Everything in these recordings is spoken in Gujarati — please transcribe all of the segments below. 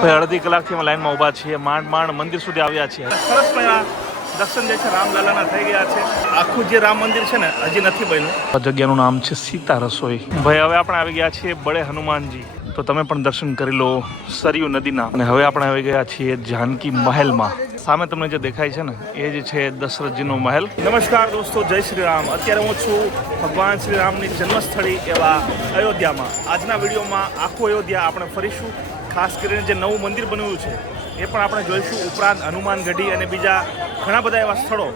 ભાઈ અડધી કલાકથી અમે લાઈનમાં ઊભા છીએ, માંડ મંદિર સુધી આવ્યા છીએ. સરસ મજા દર્શન જે છે રામલાલાના થઈ ગયા છે. આખું જે રામ મંદિર છે ને હજી નથી બન્યું. આ જગ્યાનું નામ છે સીતા રસોઈ. ભાઈ હવે આપણે આવી ગયા છીએ બડે હનુમાનજી, તો તમે પણ દર્શન કરી લો સરયુ નદીના. અને હવે આપણે આવી ગયા છીએ જાનકી મહેલમાં. સામે તમને જે દેખાય છે ને એ જ છે દશરથજીનો મહેલ. નમસ્કાર દોસ્તો, જય શ્રી રામ. અત્યારે હું છું ભગવાન શ્રી રામની જન્મસ્થળી એવા અયોધ્યામાં. આજના વિડીયોમાં આખું અયોધ્યા આપણે ફરીશું. ખાસ કરીને જે નવું મંદિર બન્યું છે એ પણ આપણે જોઈશું. ઉપરાંત હનુમાન ગઢી અને બીજા ઘણા બધા એવા સ્થળો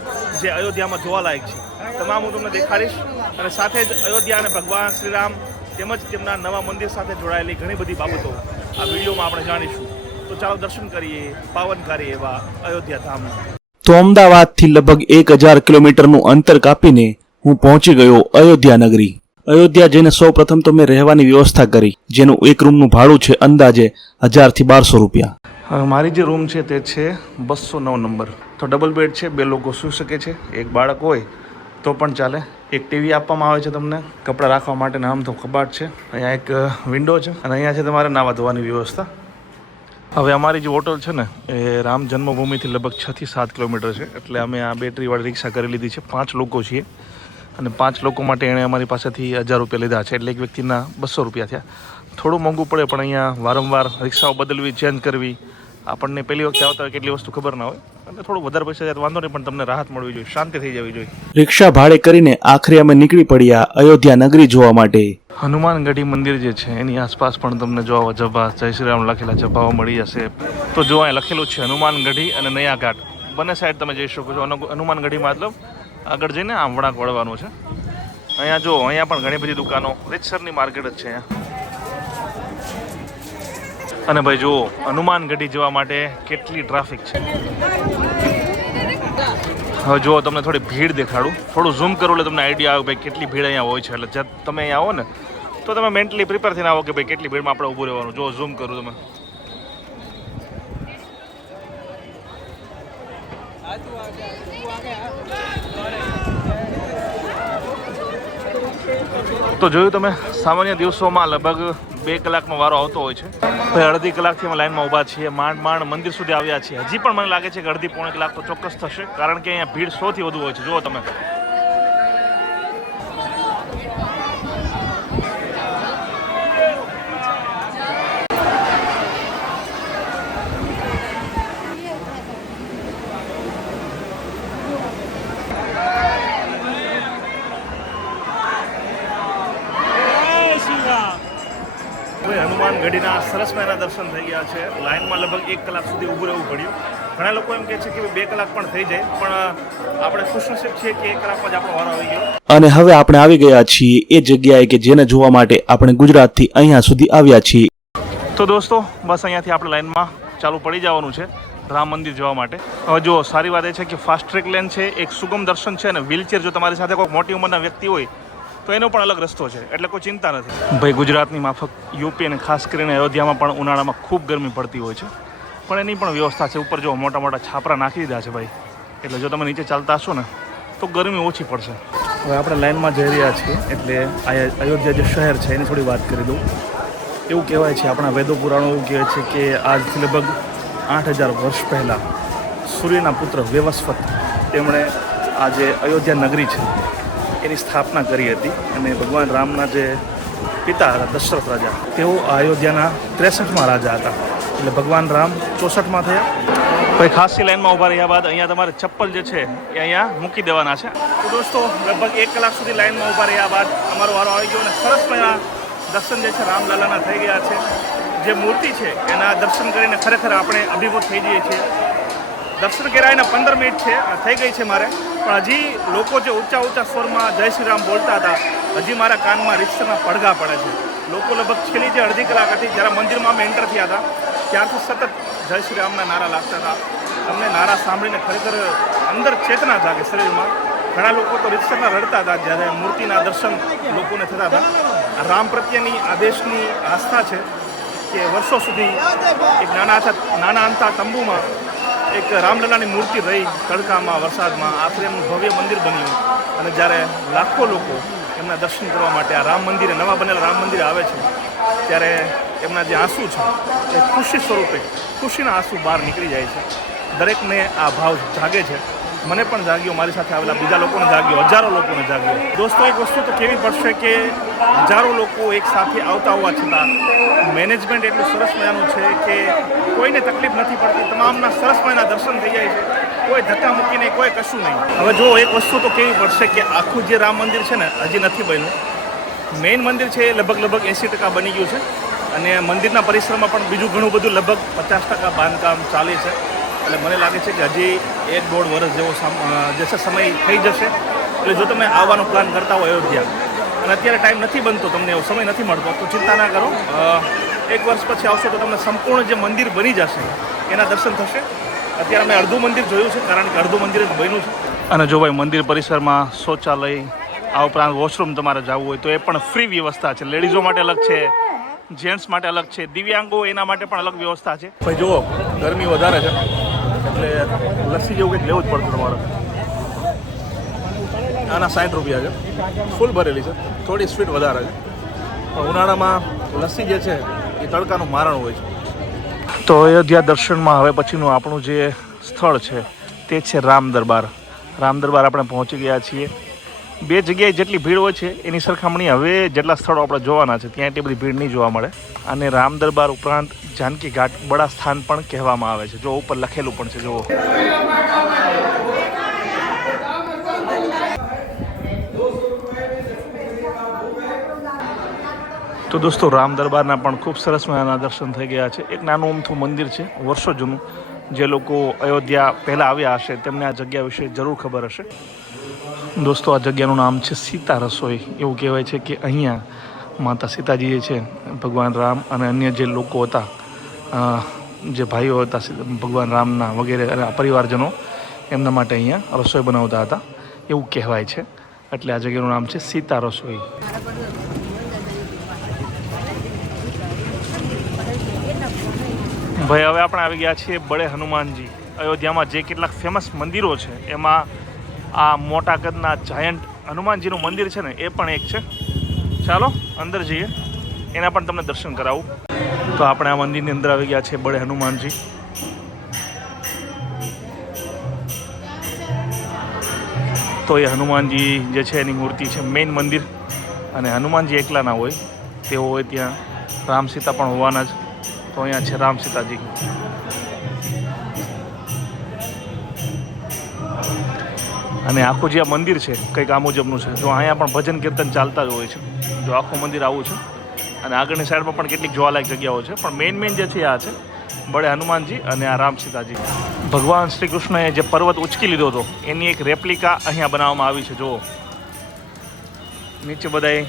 જે અયોધ્યામાં જોવાલાયક છે, તમામ હું તમને દેખાડીશ. અને સાથે જ અયોધ્યા અને ભગવાન શ્રીરામ તેમજ તેમના નવા મંદિર સાથે જોડાયેલી ઘણી બધી બાબતો આ વિડીયોમાં આપણે જાણીશું. તો ચાલો દર્શન કરીએ પાવનકારી એવા અયોધ્યા ધામના. તો અમદાવાદથી લગભગ 1000 કિલોમીટરનું અંતર કાપીને હું પહોંચી ગયો અયોધ્યા નગરી. અયોધ્યા જઈને સૌ પ્રથમ તો મેં રહેવાની વ્યવસ્થા કરી, જેનું એક રૂમનું ભાડું છે અંદાજે 1000 થી 1200 રૂપિયા. મારી જે રૂમ છે તે છે 209 નંબર. તો ડબલ બેડ છે, 2 લોકો સૂઈ શકે છે. એક બાળક હોય તો પણ ચાલે. એક ટીવી આપવામાં આવે છે તમને, કપડાં રાખવા માટે આમ તો કબાટ છે. અહીંયા એક વિન્ડો છે અને અહીંયા છે તમારે નાવા ધોવાની વ્યવસ્થા. હવે અમારી જે હોટલ છે ને એ રામ જન્મભૂમિથી લગભગ 6 થી 7 કિલોમીટર છે, એટલે અમે આ બેટરીવાળી રિક્ષા કરી લીધી છે. 5 લોકો છીએ અને 5 લોકો માટે એણે અમારી પાસેથી 1000 રૂપિયા લીધા છે, એટલે એક વ્યક્તિના 200 રૂપિયા થયા. થોડું મોંઘું પડે, પણ અહીંયા વારંવાર રિક્ષાઓ બદલવી, ચેન્જ કરવી, આપણને પહેલી વખતે આવતા હોય કેટલી વસ્તુ ખબર ના હોય, એટલે થોડું વધારે પૈસા જાય વાંધો નહીં, પણ તમને રાહત મળવી જોઈએ, શાંતિ થઈ જવી જોઈએ. રિક્ષા ભાડે કરીને આખરે અમે નીકળી પડ્યા અયોધ્યા નગરી જોવા માટે. હનુમાનગઢી મંદિર જે છે એની આસપાસ પણ તમને જોવા જભા જય શ્રી રામ લખેલા જભાઓ મળી જશે. તો જો અહીંયા લખેલું છે હનુમાનગઢી અને નયા ઘાટ, બંને સાઈડ તમે જઈ શકો છો. હનુમાનગઢી મતલબ આગળ જઈને આમ વળાંક વળવાનું છે. અહીંયા જો અહીંયા પણ ઘણી બધી દુકાનો, રીતસરની માર્કેટ જ છે અહીંયા. અને ભાઈ જુઓ હનુમાનગઢી જવા માટે કેટલી ટ્રાફિક છે. હવે જુઓ તમને થોડી ભીડ દેખાડું, થોડું ઝૂમ કરું એટલે તમને આઈડિયા આવે ભાઈ કેટલી ભીડ અહીંયા હોય છે. એટલે જ્યારે તમે અહીંયા આવો ને તો તમે મેન્ટલી પ્રિપેર થઈને આવો કે ભાઈ કેટલી ભીડમાં આપણે ઊભું રહેવાનું. જો ઝૂમ કરું તમે, તો જોયું તમે સામાન્ય દિવસોમાં લગભગ 2 કલાકમાં વારો આવતો હોય છે. ભાઈ અડધી કલાકથી અમે લાઈનમાં ઊભા છીએ, માંડ મંદિર સુધી આવ્યા છીએ. હજી પણ મને લાગે છે કે અડધી પોણી કલાક તો ચોક્કસ થશે, કારણ કે અહીંયા ભીડ 100 થી વધુ હોય છે. જુઓ તમે, હનુમાનગઢીના સરસ મજાના દર્શન થઈ ગયા છે. લાઈનમાં લગભગ 1 કલાક સુધી ઊભું રહેવું પડ્યું. ઘણા લોકો એમ કહે છે કે 2 કલાક પણ થઈ જાય, પણ આપણે ખુશનસીબ છીએ કે 1 કલાકમાં જ આપણો વારો આવી ગયો. અને હવે આપણે આવી ગયા છીએ એ જગ્યાએ કે જેને જોવા માટે આપણે ગુજરાતથી અહીંયા સુધી આવ્યા છીએ. તો દોસ્તો બસ અહીંયાથી આપણે લાઈનમાં ચાલુ પડી જવાનું છે રામ મંદિર જવા માટે. હવે જો સારી વાત એ છે કે ફાસ્ટ ટ્રેક લેન છે, એક સુગમ દર્શન છે, અને વ્હીલચેર જો તમારી સાથે કોઈ મોટી ઉંમરના વ્યક્તિ હોય તો એનો પણ અલગ રસ્તો છે, એટલે કોઈ ચિંતા નથી. ભાઈ ગુજરાતની માફક યુપી અને ખાસ કરીને અયોધ્યામાં પણ ઉનાળામાં ખૂબ ગરમી પડતી હોય છે, પણ એની પણ વ્યવસ્થા છે. ઉપર જો મોટા મોટા છાપરા નાખી દીધા છે ભાઈ, એટલે જો તમે નીચે ચાલતા હશો ને તો ગરમી ઓછી પડશે. હવે આપણે લાઈનમાં જઈ રહ્યા છીએ, એટલે અયોધ્યા જે શહેર છે એની થોડી વાત કરી દઉં. એવું કહેવાય છે, આપણા વેદો પુરાણો એવું કહે છે કે આજથી લગભગ 8000 વર્ષ પહેલાં સૂર્યના પુત્ર વેવસ્વત તેમણે આ જે અયોધ્યા નગરી છે એની સ્થાપના કરી હતી. અને ભગવાન રામના જે પિતા હતા દશરથ રાજા, તેઓ અયોધ્યાના 63માં રાજા હતા, એટલે ભગવાન રામ 64માં થયા. પછી ખાસી લાઈનમાં ઊભા રહ્યા બાદ અહીંયા તમારે ચપ્પલ જે છે એ અહીંયા મૂકી દેવાના છે. તો દોસ્તો લગભગ 1 કલાક સુધી લાઈનમાં ઊભા રહ્યા બાદ અમારો વારો આવી ગયો અને સરસ મજા દર્શન જે છે રામલાલાના થઈ ગયા છે. જે મૂર્તિ છે એના દર્શન કરીને ખરેખર આપણે અભિભૂત થઈ જઈએ છીએ. દર્શન કર્યા એના 15 મિનિટ છે થઈ ગઈ છે મારે, પણ હજી લોકો જે ઊંચા સ્વરમાં જય શ્રી રામ બોલતા હતા, હજી મારા કાનમાં રીતસરના પડઘા પડે છે. લોકો લગભગ છેલ્લી જે અડધી કલાક હતી જ્યારે મંદિરમાં અમે એન્ટર થયા હતા ત્યારથી સતત જય શ્રી રામના નારા લાગતા હતા. અમને નારા સાંભળીને ખરેખર અંદર ચેતના જાગે શરીરમાં. ઘણા લોકો તો રીતસરના રડતા હતા જ્યારે મૂર્તિના દર્શન લોકોને થતા હતા. રામ પ્રત્યેની આ દેશની આસ્થા છે કે વર્ષો સુધી એક નાના અમથા તંબુમાં એક રામલલાની મૂર્તિ રહી, તડકામાં વરસાદમાં આખરે એમનું ભવ્ય મંદિર બન્યું. અને જ્યારે લાખો લોકો એમના દર્શન કરવા માટે આ રામ મંદિરે, નવા બનેલા રામ મંદિરે આવે છે, ત્યારે એમના જે આંસુ છે એ ખુશી સ્વરૂપે ખુશીના આંસુ બહાર નીકળી જાય છે. દરેકને આ ભાવ જાગે છે. મને પણ જાગ્યો, મારી સાથે આવેલા બીજા લોકોને જાગ્યો, હજારો લોકોને જાગ્યો. દોસ્તો, એક વસ્તુ તો કેવી પડશે કે હજારો લોકો એક સાથે આવતા હોવા છતાં મેનેજમેન્ટ એટલું સરસ મજાનું છે કે કોઈને તકલીફ નથી પડતી. તમામના સરસ મજાના દર્શન થઈ જાય છે. કોઈ ધક્કા મૂકીને, કોઈ કશું નહીં. હવે જો એક વસ્તુ તો કેવી પડશે કે આખું જે રામ મંદિર છે ને હજી નથી બન્યું. મેઇન મંદિર છે એ લગભગ 80% બની ગયું છે અને મંદિરના પરિસરમાં પણ બીજું ઘણું બધું લગભગ 50% બાંધકામ ચાલે છે. એટલે મને લાગે છે કે હજી 1-1.5 વર્ષ જેવો જે છે સમય થઈ જશે. એટલે જો તમે આવવાનો પ્લાન કરતા હો અયોધ્યા અને અત્યારે ટાઈમ નથી બનતો, તમને એવો સમય નથી મળતો, તો ચિંતા ના કરો. 1 વર્ષ પછી આવશો તો તમને સંપૂર્ણ જે મંદિર બની જશે એના દર્શન થશે. અત્યારે અમે અડધું મંદિર જોયું છે, કારણ કે અડધું મંદિર જ બન્યું છે. અને જો ભાઈ મંદિર પરિસરમાં શૌચાલય, આ ઉપરાંત વોશરૂમ તમારે જવું હોય તો એ પણ ફ્રી વ્યવસ્થા છે. લેડીઝો માટે અલગ છે, જેન્ટ્સ માટે અલગ છે, દિવ્યાંગો એના માટે પણ અલગ વ્યવસ્થા છે. ભાઈ જુઓ, ગરમી વધારે છે એટલે લસ્સી જેવું કંઈક લેવું જ પડતું તમારે. આના 60 રૂપિયા છે, ફૂલ ભરેલી છે, થોડી સ્વીટ વધારે છે. પણ ઉનાળામાં લસ્સી જે છે એ તડકાનું મારણ હોય છે. તો અયોધ્યા દર્શનમાં હવે પછીનું આપણું જે સ્થળ છે તે છે રામ દરબાર. રામ દરબાર આપણે પહોંચી ગયા છીએ. 2 જગ્યાએ જેટલી ભીડ હોય છે એની સરખામણી હવે જેટલા સ્થળો આપણે જોવાના છે ત્યાં એટલી બધી ભીડ નહીં જોવા મળે. અને રામ દરબાર ઉપરાંત જાનકી ઘાટ બડા સ્થાન પણ કહેવામાં આવે છે. જો ઉપર લખેલું પણ છે, જુઓ. તો દોસ્તો, રામ દરબારના પણ ખૂબ સરસ મજાના દર્શન થઈ ગયા છે. એક નાનું અમથું મંદિર છે, વર્ષો જૂનું. જે લોકો અયોધ્યા પહેલાં આવ્યા હશે તેમને આ જગ્યા વિશે જરૂર ખબર હશે. દોસ્તો, આ જગ્યાનું નામ છે સીતા રસોઈ. એવું કહેવાય છે કે અહીંયા માતા સીતાજી જે છે, ભગવાન રામ અને અન્ય જે લોકો હતા, જે ભાઈઓ હતા ભગવાન રામના વગેરે પરિવારજનો, એમના માટે અહીંયા રસોઈ બનાવતા હતા એવું કહેવાય છે. એટલે આ જગ્યાનું નામ છે સીતા રસોઈ. ભાઈ હવે આપણે આવી ગયા છીએ બડે હનુમાનજી. અયોધ્યામાં જે કેટલાક ફેમસ મંદિરો છે એમાં આ મોટા કદના જાયન્ટ હનુમાનજીનું મંદિર છે ને એ પણ એક છે. ચાલો અંદર જઈએ, એના પણ તમને દર્શન કરાવું. તો આપણે આ મંદિરની અંદર આવી ગયા છીએ બડે હનુમાનજી. તો એ હનુમાનજી જે છે એની મૂર્તિ છે મેઇન મંદિર. અને હનુમાનજી એકલા ના હોય, તેઓ હોય ત્યાં રામ સીતા પણ હોવાના જ. તો અહીંયા છે રામ સીતાજી. અને આખું જે આ મંદિર છે કંઈક આ મુજબનું છે. જો અહીંયા પણ ભજન કીર્તન ચાલતા જ હોય છે. જો આખું મંદિર આવું છે. અને આગળની સાઈડમાં પણ કેટલીક જોવાલાયક જગ્યાઓ છે, પણ મેઇન જે છે આ છે બડે હનુમાનજી અને આ રામ સીતાજી. ભગવાન શ્રી કૃષ્ણએ જે પર્વત ઉચકી લીધો હતો એની એક રેપ્લિકા અહીંયા બનાવવામાં આવી છે. જુઓ, નીચે બધાય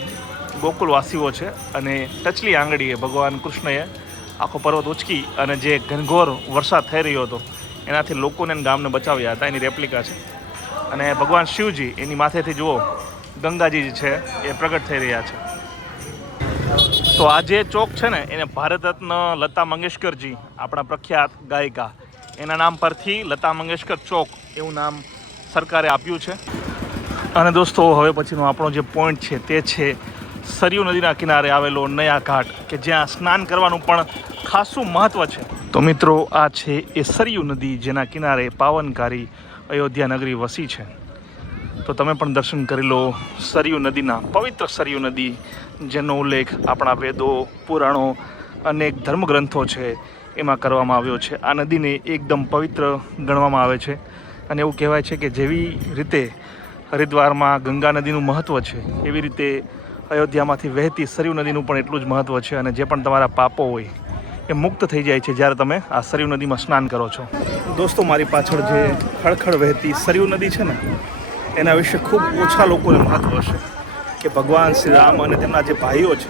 ગોકુલવાસીઓ છે અને ટચલી આંગળીએ ભગવાન કૃષ્ણએ આખો પર્વત ઉચકી અને જે ઘનઘોર વરસાદ થઈ રહ્યો હતો એનાથી લોકોને ગામને બચાવ્યા હતા. એની રેપ્લિકા છે. અને ભગવાન શિવજી એની માથેથી જુઓ ગંગાજી છે એ પ્રગટ થઈ રહ્યા છે. તો આ જે ચોક છે ને એને ભારત રત્ન લતા મંગેશકરજી, આપણા પ્રખ્યાત ગાયિકા, એના નામ પરથી લતા મંગેશકર ચોક એવું નામ સરકારે આપ્યું છે. અને દોસ્તો, હવે પછીનો આપણો જે પોઈન્ટ છે તે છે સરયુ નદીના કિનારે આવેલો નયા ઘાટ, કે જ્યાં સ્નાન કરવાનું પણ ખાસું મહત્ત્વ છે. તો મિત્રો, આ છે એ સરયુ નદી જેના કિનારે પાવનકારી અયોધ્યા નગરી વસી છે. તો તમે પણ દર્શન કરી લો સરયુ નદીના, પવિત્ર સરયુ નદી, જેનો ઉલ્લેખ આપણા વેદો, પુરાણો, અનેક ધર્મગ્રંથો છે એમાં કરવામાં આવ્યો છે. આ નદીને એકદમ પવિત્ર ગણવામાં આવે છે. અને એવું કહેવાય છે કે જેવી રીતે હરિદ્વારમાં ગંગા નદીનું મહત્ત્વ છે એવી રીતે અયોધ્યામાંથી વહેતી સરયુ નદીનું પણ એટલું જ મહત્ત્વ છે. અને જે પણ તમારા પાપો હોય એ મુક્ત થઈ જાય છે જ્યારે તમે આ સરયુ નદીમાં સ્નાન કરો છો. દોસ્તો, મારી પાછળ જે ખળખળ વહેતી સરયુ નદી છે ને એના વિશે ખૂબ ઓછા લોકોને મહત્ત્વ હશે કે ભગવાન શ્રી રામ અને તેમના જે ભાઈઓ છે,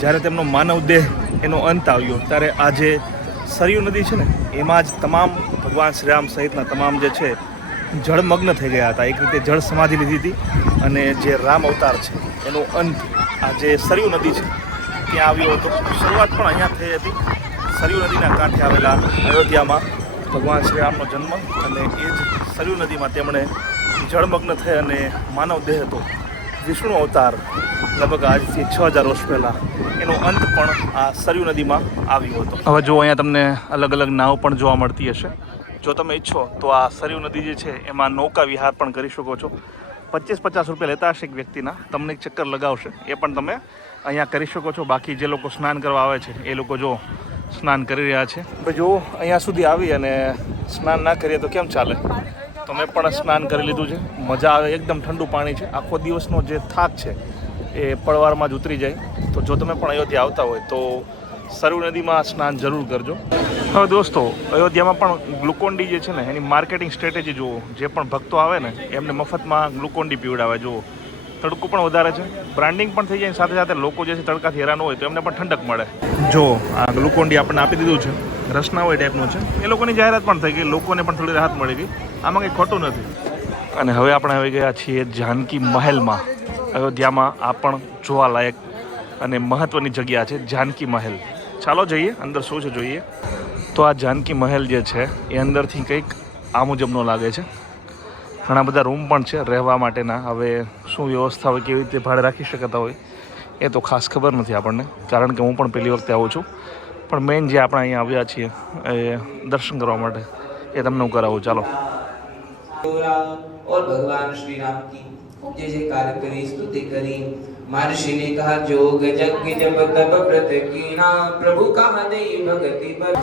જ્યારે તેમનો માનવ દેહ એનો અંત આવ્યો ત્યારે આ જે સરયુ નદી છે ને એમાં જ તમામ ભગવાન શ્રી રામ સહિતના તમામ જે છે જળમગ્ન થઈ ગયા હતા. એક રીતે જળ સમાધિ લીધી હતી. અને જે રામ અવતાર છે એનો અંત આ જે સરયુ નદી છે ત્યાં આવ્યો હતો. શરૂઆત પણ અહીંયા થઈ હતી. સરયુ નદીના કાંઠે આવેલા અયોધ્યામાં ભગવાન શ્રી રામનો જન્મ, અને એ જ સરયુ નદીમાં તેમણે જળમગ્ન થઈ અને માનવ દેહ હતો વિષ્ણુ અવતાર લગભગ આજથી 6000 વર્ષ પહેલાં એનો અંત પણ આ સરયુ નદીમાં આવ્યો હતો. હવે જો અહીંયા તમને અલગ અલગ નાવ પણ જોવા મળતી હશે. જો તમે ઈચ્છો તો આ સરયુ નદી જે છે એમાં નૌકા વિહાર પણ કરી શકો છો. 25-50 રૂપિયા લેતા હશે એક વ્યક્તિના, તમને એક ચક્કર લગાવશે, એ પણ તમે અહીંયા કરી શકો છો. બાકી જે લોકો સ્નાન કરવા આવે છે એ લોકો જો સ્નાન કરી રહ્યા છે. ભાઈ જો અહીંયા સુધી આવી અને સ્નાન ના કરીએ તો કેમ ચાલે? તો મેં પણ સ્નાન કરી લીધું છે. મજા આવે, એકદમ ઠંડુ પાણી છે. આખો દિવસનો જે થાક છે એ પળવારમાં જ ઉતરી જાય. તો જો તમે પણ અયોધ્યા આવતા હોય તો સરયુ નદીમાં સ્નાન જરૂર કરજો. હવે દોસ્તો, અયોધ્યામાં પણ ગ્લુકોન-ડી જે છે ને એની માર્કેટિંગ સ્ટ્રેટેજી જુઓ. જે પણ ભક્તો આવે ને એમને મફતમાં ગ્લુકોન-ડી પીવડાવે. જુઓ, તડકો પણ વધારે છે, બ્રાન્ડિંગ પણ થઈ જાય, સાથે સાથે લોકો જે છે તડકાથી હેરાન હોય તો એમને પણ ઠંડક મળે. જો આ ગ્લુકોન-ડી આપણને આપી દીધું છે, રસના હોય ટાઈપનું છે. એ લોકોની જાહેરાત પણ થઈ ગઈ, લોકોને પણ થોડી રાહત મળી ગઈ. આમાં કંઈ ખોટું નથી. અને હવે આપણે આવી ગયા છીએ જાનકી મહેલમાં. અયોધ્યામાં આ પણ જોવાલાયક અને મહત્ત્વની જગ્યા છે જાનકી મહેલ. ચાલો જઈએ અંદર, શું છે જોઈએ. તો આ જાનકી મહેલ જે છે એ અંદરથી કંઈક આ મુજબનો લાગે છે. ઘણા બધા રૂમ પણ છે રહેવા માટેના. હવે શું વ્યવસ્થા હોય, કેવી રીતે ભાડે રાખી શકાતા હોય એ તો ખાસ ખબર નથી આપણને, કારણ કે હું પણ પહેલી વખતે આવું છું. પણ મેઇન જે આપણે અહીંયા આવ્યા છીએ એ દર્શન કરવા માટે, એ તમને હું કરાવું. ચાલો. और भगवान श्री राम की जय जयकार करी, स्तुति કરી. महर्षि ने कहा जोग जग जब तब व्रत कीना प्रभु कहा दई भगति पर.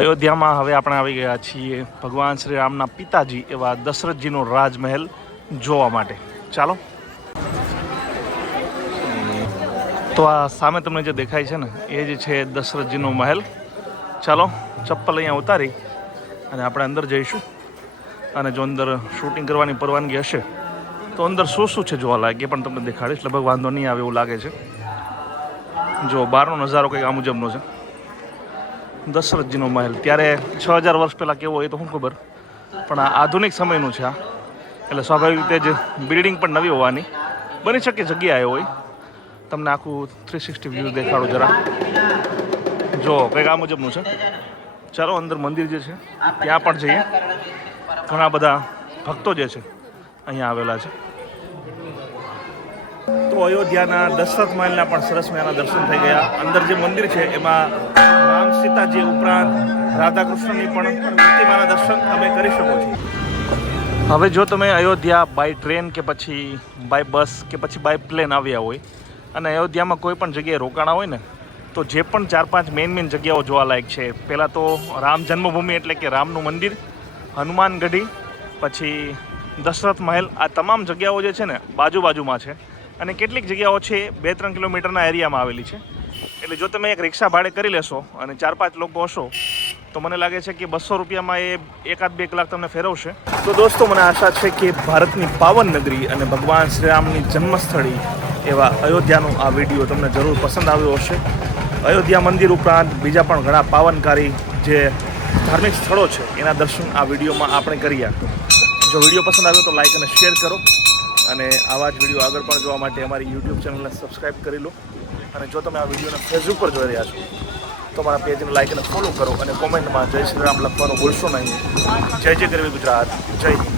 અયોધ્યામાં હવે આપણે આવી ગયા છીએ ભગવાન શ્રી રામના પિતાજી એવા દશરથજીનો રાજમહેલ જોવા માટે. ચાલો. તો આ સામે તમને જે દેખાય છે ને એ જ છે દશરથજીનો મહેલ. ચાલો, ચપ્પલ અહીંયા ઉતારી અને આપણે અંદર જઈશું. અને જો અંદર શૂટિંગ કરવાની પરવાનગી હશે તો અંદર શું શું છે જોવાલાયક એ પણ તમને દેખાડીશ. લગભગ વાંધો નહીં આવે એવું લાગે છે. જો બહારનો નજારો કંઈક આ મુજબનો છે. દશરથજીનો મહેલ ત્યારે 6000 વર્ષ પહેલાં કેવો હોય તો શું ખબર, પણ આ આધુનિક સમયનું છે આ. એટલે સ્વાભાવિક રીતે જ બિલ્ડિંગ પણ નવી હોવાની બની શકે જગ્યાએ હોય. તમને આખું 360 વ્યૂ દેખાડું જરા. જો કંઈક આ મુજબનું છે. ચાલો અંદર મંદિર જે છે ત્યાં પણ જઈએ. ઘણા બધા ભક્તો જે છે અહીંયા આવેલા છે. તો અયોધ્યાના દશરથ મહેલના પણ સરસ મજાના દર્શન થઈ ગયા. અંદર જે મંદિર છે એમાં રામ સીતાજી ઉપરાંત રાધા કૃષ્ણની પણ પ્રતિમાના દર્શન તમે કરી શકો છો. હવે જો તમે અયોધ્યા બાય ટ્રેન કે પછી બાય બસ કે પછી બાય પ્લેન આવ્યા હોય અને અયોધ્યામાં કોઈ પણ જગ્યાએ રોકાણા હોય ને, તો જે પણ 4-5 મેઇન જગ્યાઓ જોવાલાયક છે. પહેલાં તો રામ જન્મભૂમિ એટલે કે રામનું મંદિર, હનુમાન ગઢી, પછી દશરથ મહેલ. આ તમામ જગ્યાઓ જે છે ને બાજુમાં છે. અને કેટલીક જગ્યાઓ છે 2-3 કિલોમીટરના એરિયામાં આવેલી છે. એટલે જો તમે એક રિક્ષા ભાડે કરી લેશો અને 4-5 લોકો હશો તો મને લાગે છે કે 200 રૂપિયામાં એ 1-2 કલાક તમને ફેરવશે. તો દોસ્તો, મને આશા છે કે ભારતની પાવન નગરી અને ભગવાન શ્રીરામની જન્મસ્થળી એવા અયોધ્યાનો આ વિડીયો તમને જરૂર પસંદ આવ્યો હશે. અયોધ્યા મંદિર ઉપરાંત બીજા પણ ઘણા પાવનકારી જે ધાર્મિક સ્થળો છે એના દર્શન આ વિડીયોમાં આપણે કર્યા. જો વિડીયો પસંદ આવ્યો તો લાઈક અને શેર કરો. અને આવા જ વિડીયો આગળ પણ જોવા માટે અમારી યુટ્યુબ ચેનલને સબસ્ક્રાઈબ કરી લો. અને જો તમે આ વિડીયોને ફેસબુક પર જોઈ રહ્યા છો તો મારા પેજને લાઈક અને ફોલો કરો. અને કોમેન્ટમાં જય શ્રી રામ લખવાનું ભૂલશો નહીં. જય જય ગરવી ગુજરાત. જય હિન્દ.